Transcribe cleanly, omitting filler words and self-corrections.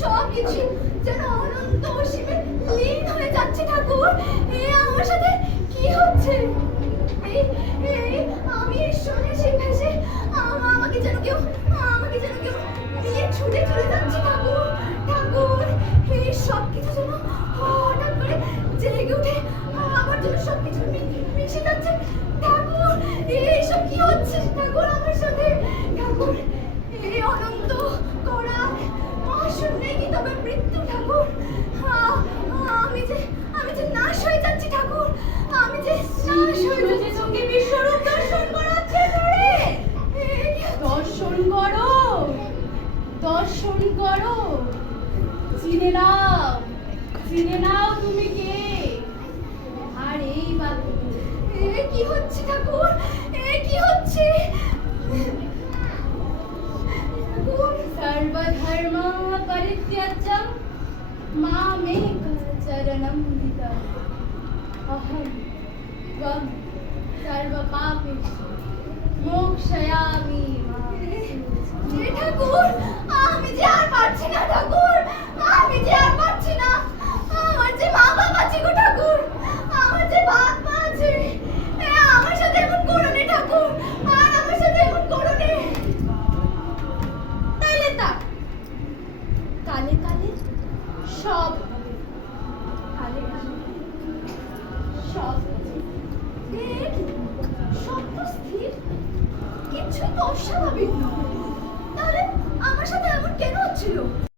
সবকিছু যেন অনন্ত অসীমে লীন হয়ে যাচ্ছে ঠাকুর। আমার সাথে কি হচ্ছে? এই এই আমি এই সন্ন্যাসী ভেসে আমাকে যেন কেউ নিয়ে ছুটে চলে যাচ্ছে ঠাকুর। ঠাকুর, এই সবকিছু যেন হঠাৎ করে জেগে উঠে আমার জন্য সবকিছু মিশে যাচ্ছে। ঠাকুর, এইসব কি হচ্ছে ঠাকুর আমার সাথে? ঠাকুর, এই অনন্ত করার মহাশূন্যে কি তবে মৃত্যু ঠাকুর? আমি যে নাশ হয়ে যাচ্ছি ঠাকুর, আমি যে নাশ হয়ে যাচ্ছি। তোকে বিশ্বরূপ দর্শন করাচ্ছে তোরে। দর্শন করো, দর্শন করো, চিনে নাও তুমি কে। আর এই বা কি হচ্ছে ঠাকুর? কি হচ্ছে? सर्वधर्म परित्यज्य मामेक चरणं व्रज। अहं त्वं सर्वपापेषु मोक्षयामि मा। ঠাকুর, আমি যে আর পারছি না ঠাকুর, আমি যে আর পারছি না। আমার যে মা বাপ আছে গো ঠাকুর, আমার যে বাপ মা আছে। আমার সাথে এমন করো নে ঠাকুর, আর আমার সাথে এমন করো নে। তাইলে তা কালে কালে সব হবে, কালে কালে সব হবে। সব তো স্থির, কিছুই তো অস্বাভাবিক নয়। তাহলে আমার সাথে এমন কেন হচ্ছিল?